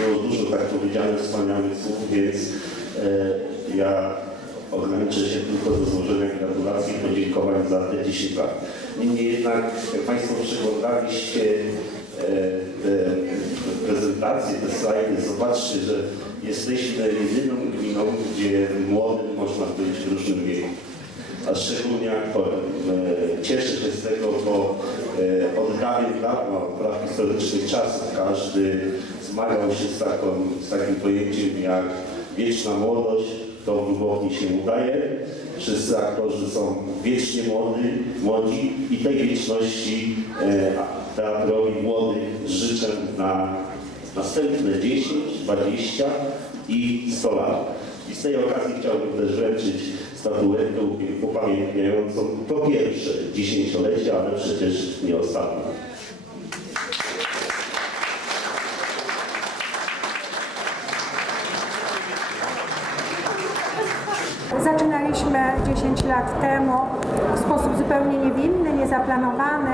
było dużo tak powiedzianych wspaniałych słów, więc e, ja ograniczę się tylko do złożenia gratulacji i podziękowań za te 10 lat. Niemniej jednak, jak Państwo przeglądaliście e, te prezentacje, te slajdy, zobaczcie, że jesteśmy jedyną gminą, gdzie młodym można być w różnym wieku a szczególnie aktorem. E, Cieszę się z tego, bo od dawien dawna, od praw historycznych czasów, każdy zmagał się z, taką, z takim pojęciem jak wieczna młodość, to Lubowni się udaje. Wszyscy aktorzy są wiecznie młodzi, młodzi i tej wieczności e, teatrowi młodych życzę na następne 10, 20 i 100 lat. I z tej okazji chciałbym też wręczyć statuetkę upamiętniającą po pierwsze dziesięciolecie, ale przecież nie ostatnie. Zaczynaliśmy 10 lat temu w sposób zupełnie niewinny, niezaplanowany.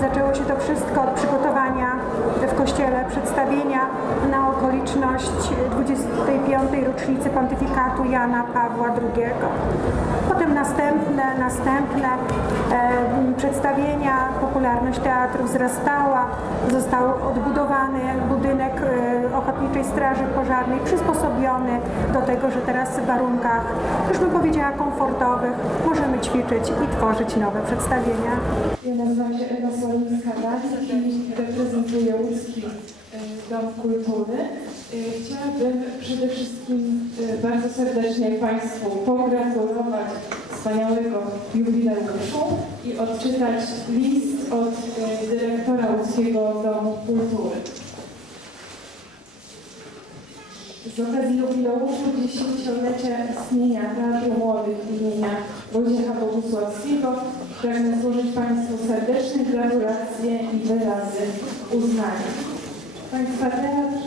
Zaczęło się to wszystko od przygotowania w kościele przedstawienia na okoliczność 25. rocznicy pontyfikatu Jana Pawła II. Potem następne, następne e, przedstawienia, popularność teatru wzrastała, został odbudowany budynek e, Ochotniczej Straży Pożarnej, przysposobiony do tego, że teraz w warunkach, już bym powiedziała, komfortowych możemy ćwiczyć i tworzyć nowe przedstawienia. Ja Dom Kultury. E, Chciałabym przede wszystkim e, bardzo serdecznie Państwu pogratulować wspaniałego jubileuszu i odczytać list od e, dyrektora Łódzkiego Domu Kultury. Z okazji jubileuszu dziesięciolecia istnienia Teatru Młodych imienia Wojciecha Bogusławskiego pragnę złożyć Państwu serdeczne gratulacje i wyrazy uznania. Państwa teatr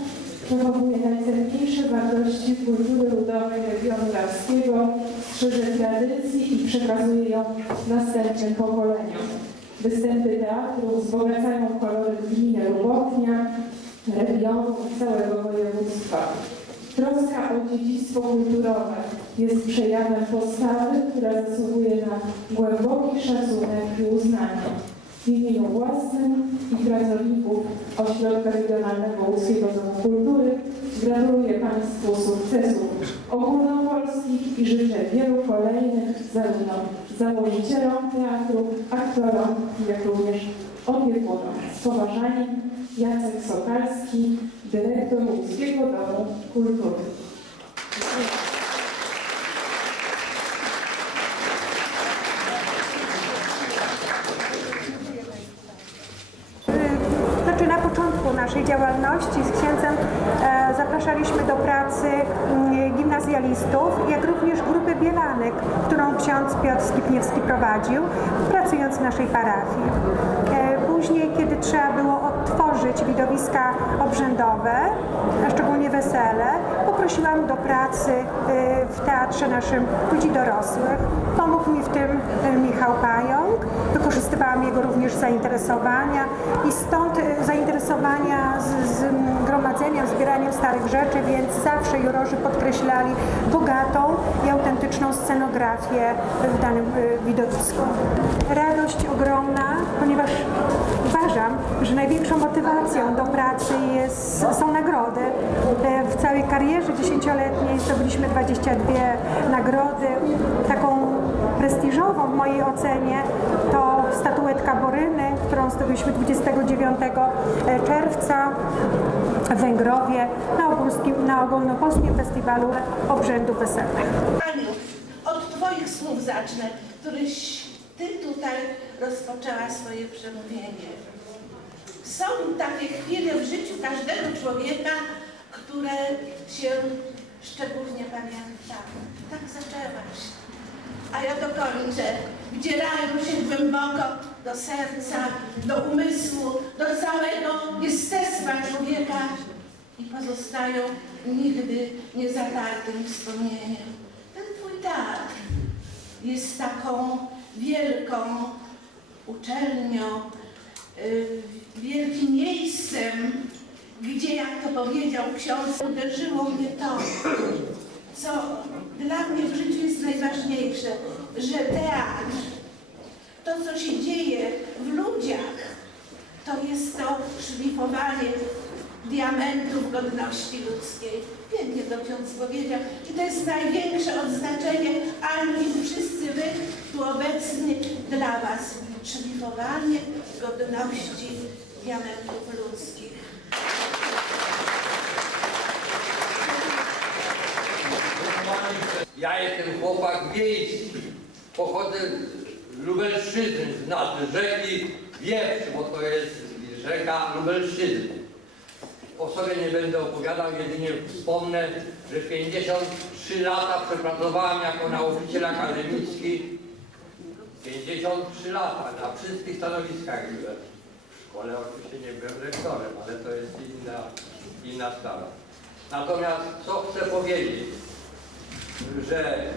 przechowuje najcenniejsze wartości kultury ludowej regionu rawskiego, strzeże tradycji i przekazuje ją następnym pokoleniom. Występy teatru wzbogacają kolory gminy Lubownia, regionu i całego województwa. Troska o dziedzictwo kulturowe jest przejawem postawy, która zasługuje na głęboki szacunek i uznanie. W imieniu własnym i pracowników Ośrodka Regionalnego Łódzkiego Domu Kultury gratuluję Państwu sukcesów ogólnopolskich i życzę wielu kolejnych zarówno założycielom teatru, aktorom, jak również opiekunom. Z poważaniem Jacek Sokalski, dyrektor Łódzkiego Domu Kultury. Znaczy na naszej działalności z księdzem e, zapraszaliśmy do pracy mm, gimnazjalistów, jak również grupy bielanek, którą ksiądz Piotr Skipniewski prowadził, pracując w naszej parafii. E, później, kiedy trzeba było odtworzyć widowiska obrzędowe, szczególnie wesele, poprosiłam do pracy e, w teatrze naszym ludzi dorosłych. Pomógł mi w tym e, Michał Pająk. Wykorzystywałam jego również zainteresowania i stąd e, zainteresowania z, z gromadzeniem, zbieraniem starych rzeczy, więc zawsze jurorzy podkreślali bogatą i autentyczną scenografię w danym widowisku. Radość ogromna, ponieważ uważam, że największą motywacją do pracy jest, są nagrody. E, W całej karierze dziesięcioletniej zdobyliśmy 22 nagrody. Taką prestiżową w mojej ocenie to statuetka Boryny, którą zdobyliśmy 29 czerwca w Węgrowie na, ogólskim, na ogólnopolskim festiwalu obrzędów weselnych. Aniu, od Twoich słów zacznę, któryś Ty tutaj rozpoczęła swoje przemówienie. Są takie chwile w życiu każdego człowieka, które się szczególnie pamięta. Tak zaczęłaś. A ja dokończę. Wdzierają się głęboko do serca, do umysłu, do całego jestestwa człowieka i pozostają nigdy niezatartym wspomnieniem. Ten Twój teatr jest taką wielką uczelnią, y, wielkim miejscem, gdzie, jak to powiedział ksiądz, uderzyło mnie to, co dla mnie w życiu jest najważniejsze, że teatr, to co się dzieje w ludziach, to jest to szlifowanie diamentów godności ludzkiej. Pięknie to ksiądz powiedział. I to jest największe odznaczenie Ani wszyscy wy tu obecni dla was. Szlifowanie godności diamentów ludzkich. Ja jestem chłopak wiejski. Pochodzę z Lubelszczyzny, z nad rzeki Wieprz, bo to jest rzeka Lubelszczyzny. O sobie nie będę opowiadał, jedynie wspomnę, że 53 lata przepracowałem jako nauczyciel akademicki. 53 lata na wszystkich stanowiskach byłem. W szkole oczywiście nie byłem rektorem, ale to jest inna, inna sprawa. Natomiast co chcę powiedzieć? że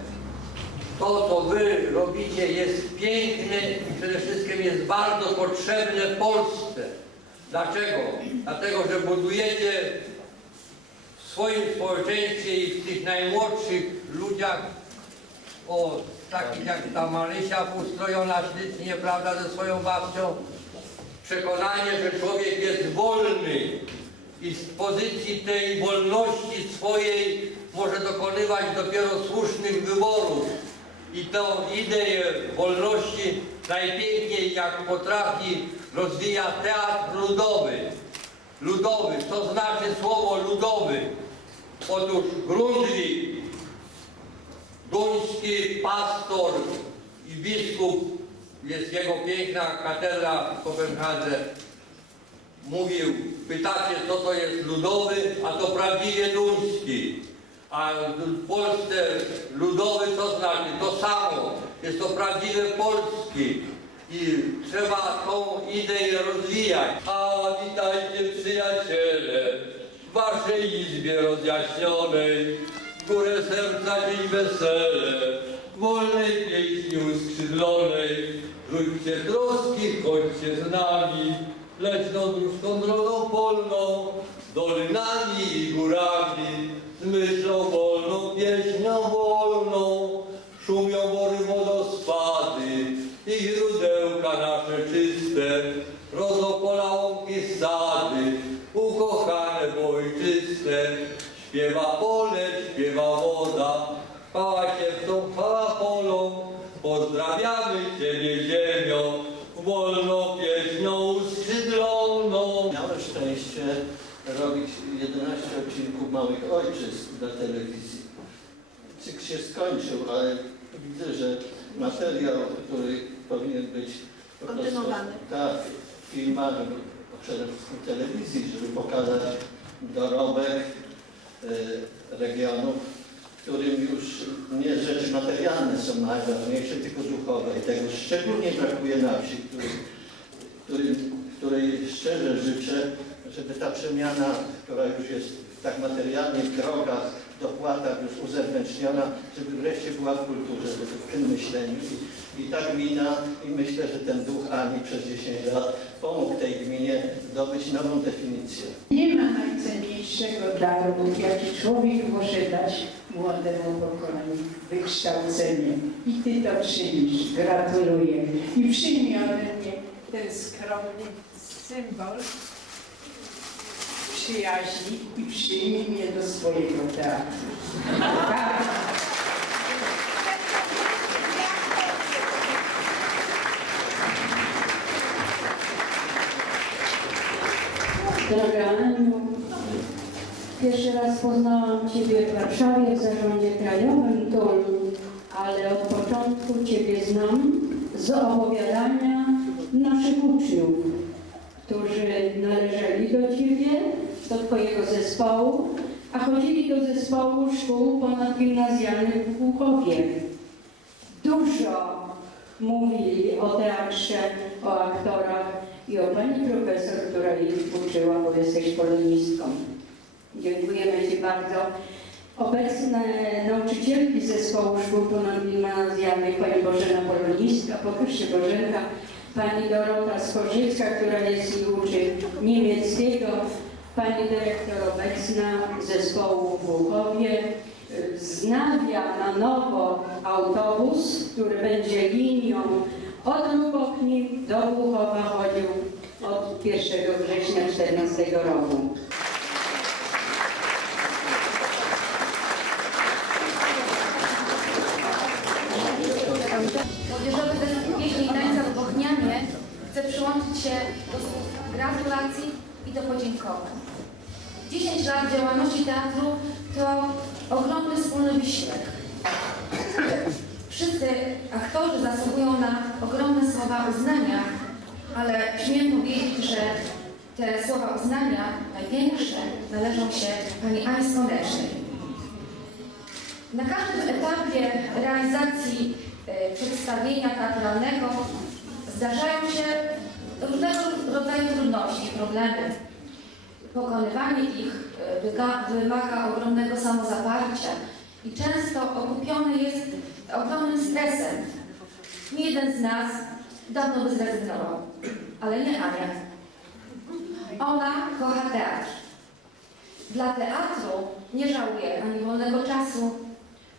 to, co wy robicie, jest piękne i przede wszystkim jest bardzo potrzebne Polsce. Dlaczego? Dlatego, że budujecie w swoim społeczeństwie i w tych najmłodszych ludziach, o takich jak ta Marysia ustrojona ślicznie, prawda, ze swoją babcią, przekonanie, że człowiek jest wolny i z pozycji tej wolności swojej może dokonywać dopiero słusznych wyborów. I tą ideę wolności najpiękniej jak potrafi rozwija teatr ludowy. Ludowy, co znaczy słowo ludowy? Otóż Grundwig, duński pastor i biskup, jest jego piękna katedra w Kopenhadze, mówił, pytacie co to jest ludowy, a to prawdziwie duński. A w Polsce ludowy to znaczy to samo, jest to prawdziwe polski. I trzeba tą ideę rozwijać. A witajcie przyjaciele w waszej izbie rozjaśnionej. Górę serca dzień wesele, wolnej pieśni uskrzydlonej. Rzućcie troski, chodźcie z nami, leśną dróżką drogą polną, dolinami i górami, z myślą wolną, pieśnią wolną, pozdrawiamy Ciebie ziemio, wolną pieśnią uskrzydloną. Miałem szczęście robić 11 odcinków Małych Ojczyzn dla telewizji. Cykl się skończył, ale widzę, że materiał, który powinien być po prostu Kontynuowany. tak, filmami, przede wszystkim telewizji, żeby pokazać dorobek e, regionów, którym już nie rzeczy materialne są najważniejsze, tylko duchowe. I tego szczególnie brakuje na wsi, który, który, której szczerze życzę, żeby ta przemiana, która już jest tak materialnie w drogach, dopłatach już uzewnętrzniona, żeby wreszcie była w kulturze, żeby w tym myśleniu. I, i ta gmina, i myślę, że ten duch Ani przez 10 lat pomógł tej gminie zdobyć nową definicję. Najcenniejszego daru, jaki człowiek może dać młodemu pokoleniu wykształcenie. I Ty to przyjmiesz. Gratuluję. I przyjmij ode mnie ten skromny symbol przyjaźni i przyjmij mnie do swojego teatru. Tak. Droga Aniu, pierwszy raz poznałam Ciebie w Warszawie w zarządzie krajowym tu, ale od początku Ciebie znam z opowiadania naszych uczniów, którzy należeli do Ciebie, do Twojego zespołu, a chodzili do zespołu szkół ponadgimnazjalnych w Głuchowie. Dużo mówili o teatrze, o aktorach i o pani profesor, która ich uczyła, bo jesteś polonistką. Dziękujemy Ci bardzo. Obecne nauczycielki zespołu szkół ponadgimnazjalnych, pani Bożena Polonistka, pokaż się Bożenka, pani Dorota Skorzycka, która jest i uczy niemieckiego, pani dyrektor obecna zespołu w Łuchowie y, wznawia na nowo autobus, który będzie linią od Lubokni do Łuchowa chodził od 1 września 2014 roku. Młodzieżowy zespół pieśni i tańca w Bochnianie chce przyłączyć się do słów gratulacji i do podziękowań. 10 lat działalności teatru to ogromny wspólny wysiłek. Wszyscy aktorzy zasługują na ogromne słowa uznania, ale śmiem powiedzieć, że te słowa uznania największe należą się pani Ani Słonecznej. Na każdym etapie realizacji e, przedstawienia teatralnego zdarzają się różnego rodzaju trudności, problemy. Pokonywanie ich e, wymaga ogromnego samozaparcia i często okupiony jest ogromnym stresem. Nie jeden z nas dawno by zrezygnował, ale nie Ania. Ona kocha teatr. Dla teatru nie żałuje ani wolnego czasu,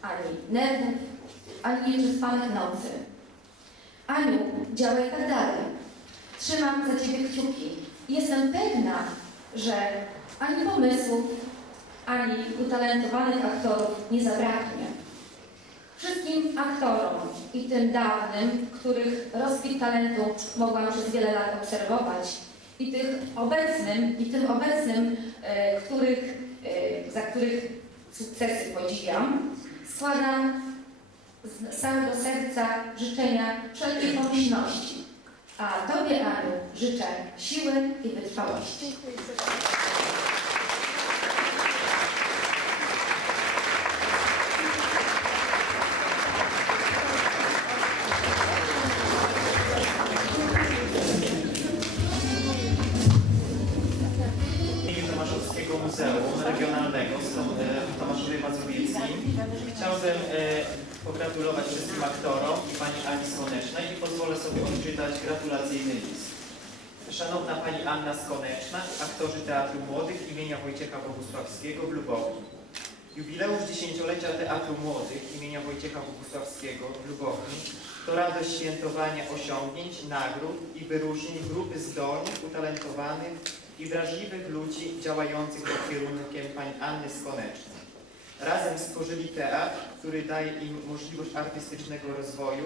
ani nerwów, ani nieprzespanych nocy. Aniu, działaj tak dalej. Trzymam za Ciebie kciuki. Jestem pewna, że ani pomysłów, ani utalentowanych aktorów nie zabraknie. Wszystkim aktorom i tym dawnym, których rozkwit talentu mogłam przez wiele lat obserwować, i tych obecnym, i tym obecnym, e, których, e, za których sukcesy podziwiam, składam z całego serca życzenia wszelkiej pomyślności. A Tobie, Aniu, życzę siły i wytrwałości. Tomaszowskiego Muzeum Regionalnego w w Tomaszowie Mazowieckim. Chciałbym e, pogratulować wszystkim aktorom i Pani Ani Słonecznej i pozwolę sobie odczytać gratulacyjny list. Szanowna Pani Anna Skoneczna, aktorzy Teatru Młodych imienia Wojciecha Bogusławskiego w Lubowni. Jubileusz dziesięciolecia Teatru Młodych imienia Wojciecha Bogusławskiego w Lubowni to radość świętowania osiągnięć, nagród i wyróżnień grupy zdolnych, utalentowanych i wrażliwych ludzi działających pod kierunkiem pani Anny Skonecznej. Razem stworzyli teatr, który daje im możliwość artystycznego rozwoju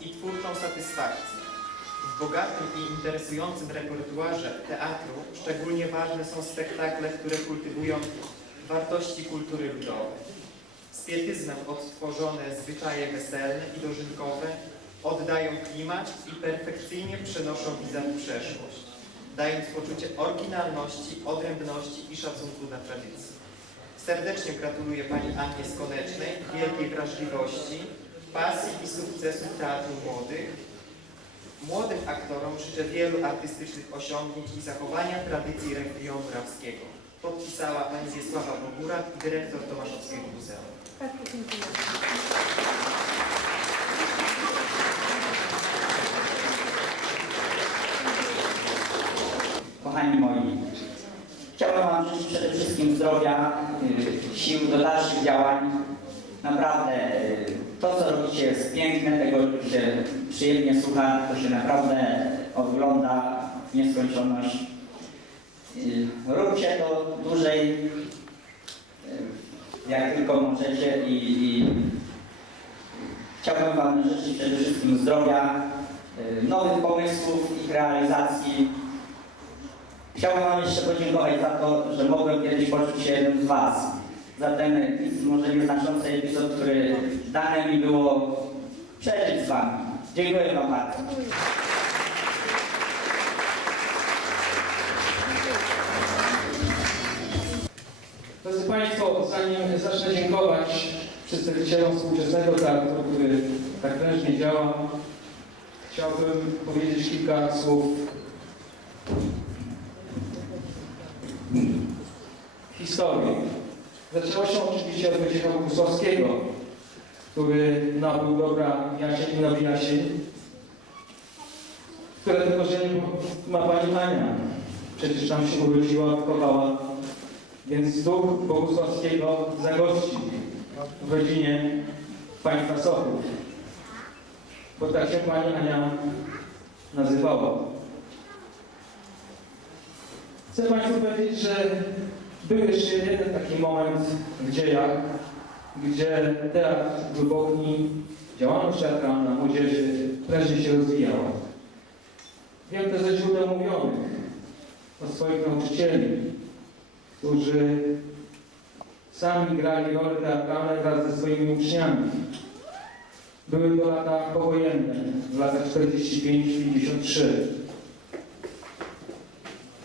i twórczą satysfakcję. W bogatym i interesującym repertuarze teatru szczególnie ważne są spektakle, które kultywują wartości kultury ludowej. Z pietyzmem odtworzone zwyczaje weselne i dożynkowe oddają klimat i perfekcyjnie przenoszą widza w przeszłość, dając poczucie oryginalności, odrębności i szacunku dla tradycji. Serdecznie gratuluję Pani Annie Skonecznej wielkiej wrażliwości, pasji i sukcesów Teatru Młodych. Młodym aktorom życzę wielu artystycznych osiągnięć i zachowania tradycji regionu rawskiego. Podpisała Pani Wiesława Bogurak, dyrektor Tomaszowskiego Muzeum. Kochani moi, chciałbym Wam życzyć przede wszystkim zdrowia, y, sił do dalszych działań. Naprawdę y, to, co robicie jest piękne, tego się przyjemnie słucha, to się naprawdę ogląda w nieskończoność. Y, Róbcie to dłużej, jak tylko możecie i, i chciałbym Wam życzyć przede wszystkim zdrowia, nowych pomysłów, ich realizacji. Chciałbym Wam jeszcze podziękować za to, że mogłem kiedyś poczuć się jednym z Was. Za ten nic może nieznaczący epizod, który dane mi było przeżyć z Wami. Dziękuję Wam bardzo. Drodzy Państwo, zanim zacznę dziękować przedstawicielom współczesnego teatru, który tak prężnie działa, chciałbym powiedzieć kilka słów Od Wojciecha Bogusławskiego, który nabył dobra jasień i nowy jasień, które tylko, że nie ma pani Ania. Przecież tam się urodziła, wychowała Więc Duch Bogusławskiego zagości w rodzinie państwa Sochów. Bo tak się pani Ania nazywała. Chcę Państwu powiedzieć, że był jeszcze jeden taki moment w dziejach, gdzie teatr głęboki, działalność teatralna młodzieży prężnie się rozwijała. Wiem to ze źródeł mówionych od swoich nauczycieli, którzy sami grali role teatralne wraz ze swoimi uczniami. Były to lata powojenne, w latach 45-53.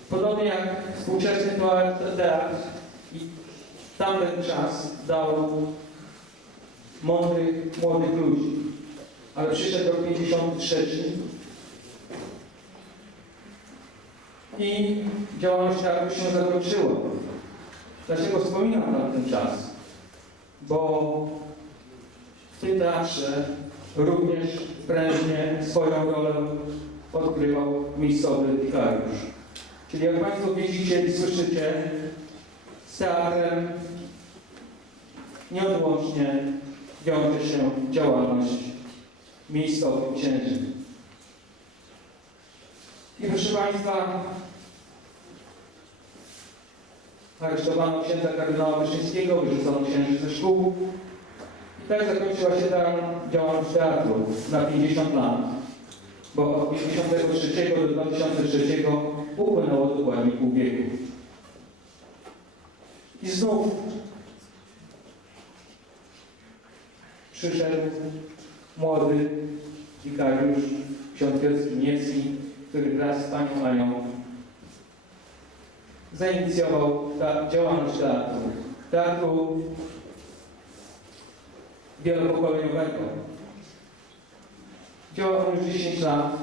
Podobnie jak współczesny teatr, i tamten czas dał mądrych, młodych ludzi. Ale przyszedł rok 53 i działalność teatru się zakończyła. Dlaczego wspominam tamten czas? Bo w tym teatrze również prężnie swoją rolę odgrywał miejscowy wikariusz. Czyli jak Państwo widzicie i słyszycie, z teatrem nieodłącznie wiąże się działalność miejscowych księży. I proszę Państwa, aresztowano księdza kardynała Wyszyńskiego, wyrzucono księży ze szkół. I tak zakończyła się ta działalność teatru na 50 lat. Bo od 1953 do 2003 upłynęło dokładnie pół wieku. I znów przyszedł młody wikariusz, ksiądz Piotr który wraz z panią Anią zainicjował ta działalność teatru. Teatru wielopokoleniowego. Działał on już 10 lat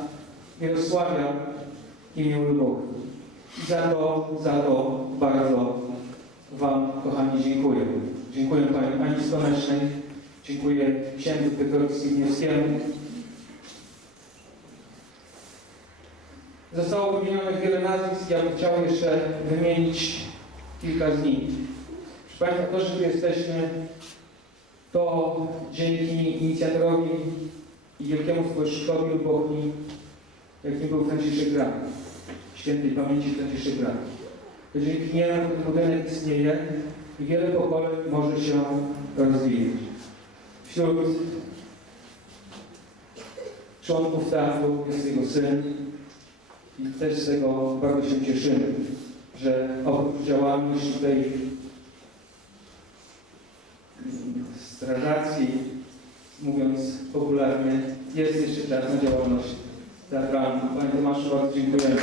w Jarosławia i Miłym I za to, za to bardzo Wam, kochani, dziękuję. Dziękuję Pani Ani Skonecznej, dziękuję księdzu Piotrowi Skibniewskiemu. Zostało wymienionych wiele nazwisk, ja bym chciał jeszcze wymienić kilka z nich. Proszę Państwa, to, że tu jesteśmy, to dzięki inicjatorowi i wielkiemu społecznikowi Bochni, jakim był Franciszek Gra, świętej pamięci Franciszek Gra. To dzięki niemu ten budynek istnieje i wiele pokoleń może się rozwijać. Wśród członków teatru jest jego syn i też z tego bardzo się cieszymy, że oprócz działalności tej strażackiej, mówiąc popularnie, jest jeszcze czas na działalność teatralną. Panie Tomaszu, bardzo dziękujemy.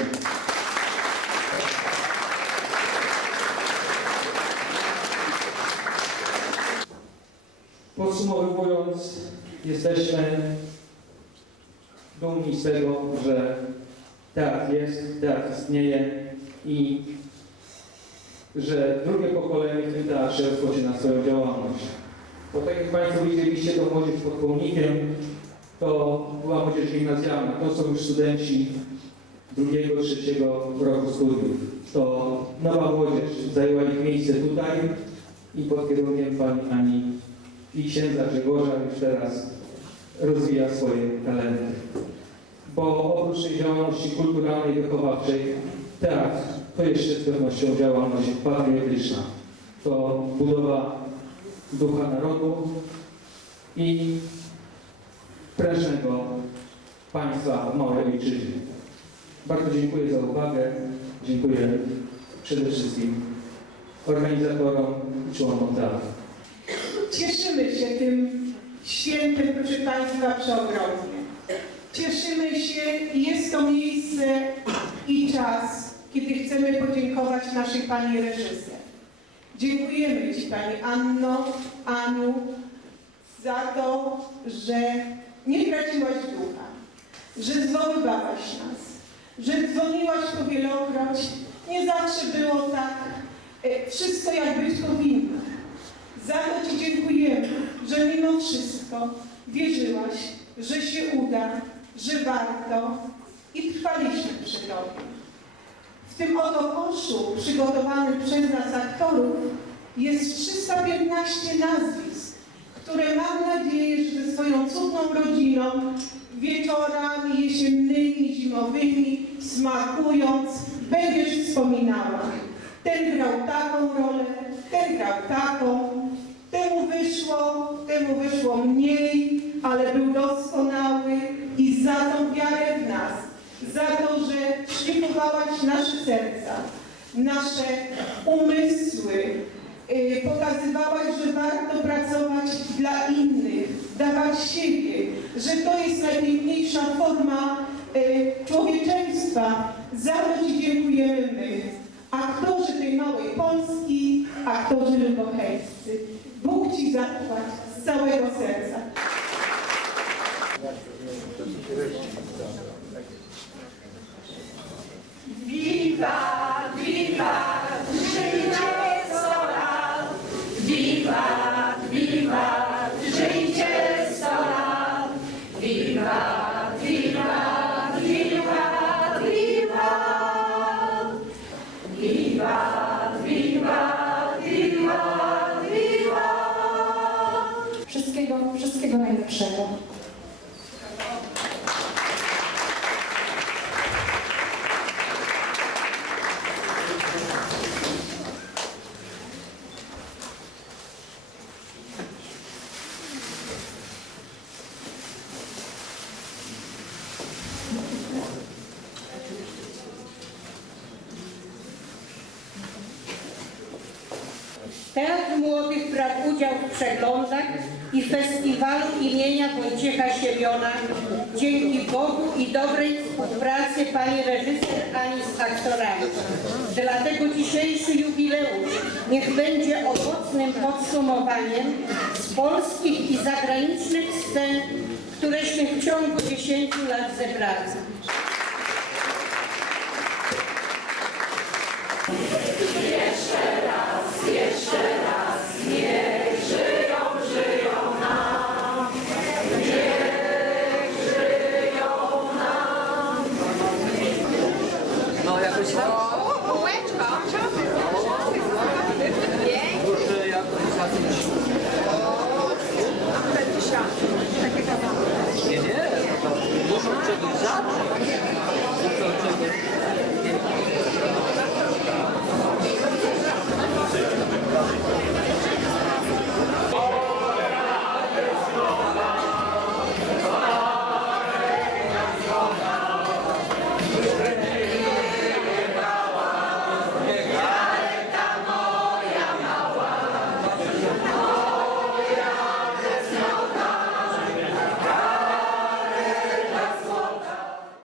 Podsumowując, jesteśmy dumni z tego, że teatr jest, teatr istnieje i że drugie pokolenie w tym teatrze rozpoczyna swoją działalność. Bo tak jak Państwo widzieliście tą młodzież pod pomnikiem, to była młodzież gimnazjalna. To są już studenci drugiego, trzeciego roku studiów. To nowa młodzież zajęła ich miejsce tutaj i pod kierunkiem Pani Ani i księdza Grzegorza już teraz rozwija swoje talenty. Bo oprócz tej działalności kulturalnej, wychowawczej, teatr to jeszcze z pewnością działalność patriotyczna. To budowa ducha narodu i prężnego państwa w małej ojczyźnie. Bardzo dziękuję za uwagę. Dziękuję przede wszystkim organizatorom i członkom teatru. Cieszymy się tym świętem, proszę Państwa, przeogromnie. Cieszymy się i jest to miejsce i czas, kiedy chcemy podziękować naszej Pani reżyser. Dziękujemy Ci Pani Anno, Aniu, za to, że nie traciłaś ducha, że zwoływałaś nas, że dzwoniłaś powielokroć. Nie zawsze było tak, e, wszystko jak być powinno. Za to Ci dziękujemy, że mimo wszystko wierzyłaś, że się uda, że warto i trwaliśmy przy Tobie. W tym oto koszu przygotowanym przez nas aktorów jest 315 nazwisk, które mam nadzieję, że ze swoją cudną rodziną wieczorami jesiennymi, zimowymi, smakując, będziesz wspominała. Ten grał taką rolę, ten grał taką, temu wyszło, temu wyszło mniej, ale był doskonały i za tą wiarę w nas, za to, że szlifowałaś nasze serca, nasze umysły, yy, pokazywałaś, że warto pracować dla innych, dawać siebie, że to jest najpiękniejsza forma yy, człowieczeństwa. Za to Ci dziękujemy my, aktorzy tej małej Polski, aktorzy lubochejscy. Bóg Ci zapłać z całego serca. 감사합니다. Teatr Młodych brał udział w przeglądach i festiwalu imienia Wojciecha Siemiona dzięki Bogu i dobrej współpracy pani reżyser Ani z aktorami. Dlatego dzisiejszy jubileusz niech będzie owocnym podsumowaniem z polskich i zagranicznych scen, któreśmy w ciągu 10 lat zebrali.